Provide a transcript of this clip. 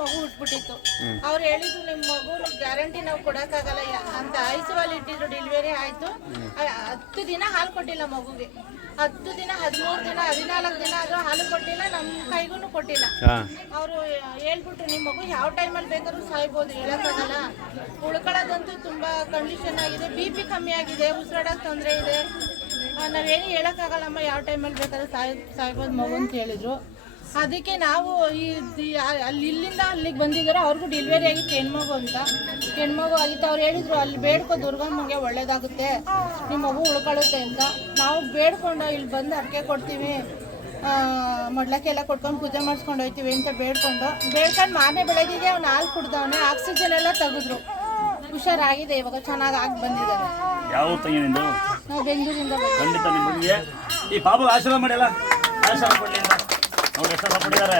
ಮಗು ಹುಟ್ಬಿಟ್ಟಿತ್ತು. ಅವ್ರು ಹೇಳಿದ್ರು ನಿಮ್ಮ ಮಗು ಗ್ಯಾರಂಟಿ ನಾವು ಕೊಡೋಕ್ಕಾಗಲ್ಲ ಅಂತ. ಐಸಿಯುನಲ್ಲಿ ಇಟ್ಟಿದ್ರು. ಡೆಲಿವರಿ ಆಯಿತು. 10 ದಿನ ಹಾಲು ಕೊಟ್ಟಿಲ್ಲ ಮಗುಗೆ. 10 ದಿನ, 13 ದಿನ, 14 ದಿನ ಆದರೂ ಹಾಲು ಕೊಟ್ಟಿಲ್ಲ, ನಮ್ಮ ಕೈಗೂ ಕೊಟ್ಟಿಲ್ಲ. ಅವರು ಹೇಳ್ಬಿಟ್ರು ನಿಮ್ಮ ಮಗು ಯಾವ ಟೈಮಲ್ಲಿ ಬೇಕಾದ್ರೂ ಸಾಯ್ಬೋದು, ಹೇಳೋಕ್ಕಾಗಲ್ಲ. ಉಳ್ಕೊಳ್ಳೋದಂತೂ ತುಂಬ ಕಂಡೀಷನ್ ಆಗಿದೆ. BP ಕಮ್ಮಿ ಆಗಿದೆ, ಉಸಿರಾಡೋಕ್ಕೆ ತೊಂದರೆ ಇದೆ, ನಾವೇನು ಹೇಳೋಕ್ಕಾಗಲ್ಲಮ್ಮ, ಯಾವ ಟೈಮಲ್ಲಿ ಬೇಕಾದ್ರೂ ಸಾಯ್ಬೋದು ಮಗು ಅಂತ ಹೇಳಿದ್ರು. ಅದಕ್ಕೆ ನಾವು ಇಲ್ಲಿಂದ ಅಲ್ಲಿಗೆ ಬಂದಿದ್ದಾರೆ. ಅವ್ರಿಗೂ ಡೆಲಿವರಿ ಆಗಿತ್ತು ಹೆಣ್ಮಗು ಅಂತ. ಹೆಣ್ಮಗು ಆಗಿತ್ತು. ಅವ್ರು ಹೇಳಿದ್ರು ಅಲ್ಲಿ ಬೇಡ್ಕೊ ದುರ್ಗಮ್ಮಂಗೆ ಒಳ್ಳೇದಾಗುತ್ತೆ, ನಿಮ್ಮ ಮಗು ಉಳ್ಕೊಳ್ಳುತ್ತೆ ಅಂತ. ನಾವು ಬೇಡ್ಕೊಂಡು ಇಲ್ಲಿ ಬಂದು ಅಡಿಕೆ ಕೊಡ್ತೀವಿ, ಮೊಡ್ಲಕ್ಕೆಲ್ಲ ಕೊಟ್ಕೊಂಡು ಪೂಜೆ ಮಾಡಿಸ್ಕೊಂಡು ಹೋಗ್ತೀವಿ ಅಂತ ಬೇಡ್ಕೊಂಡು ಮಾರನೇ ಬೆಳಗ್ಗೆಗೆ ಅವ್ನು ಹಾಲು ಕುಡ್ದವನೆ. ಆಕ್ಸಿಜನ್ ಎಲ್ಲ ತೆಗೆದ್ರು. ಹುಷಾರಾಗಿದೆ, ಇವಾಗ ಚೆನ್ನಾಗಿ ಆಗಿ ಬಂದಿದ್ದಾರೆ. ಯಾವ ತಂಗಿನಿಂದ? ನಾವು ಬೆಂಗಳೂರಿಂದ. ಖಂಡಿತ ನಿಮಗೆ ಈ ಪಾಪ ಆಶೀರ್ವಾದ ಮಾಡಿಲ್ಲ, ಆಶೀರ್ವಾದ ಕೊಡಲಿ ಅಂತ. ಅವ್ರು ಎಷ್ಟು ಕೊಟ್ಟಿದ್ದಾರೆ.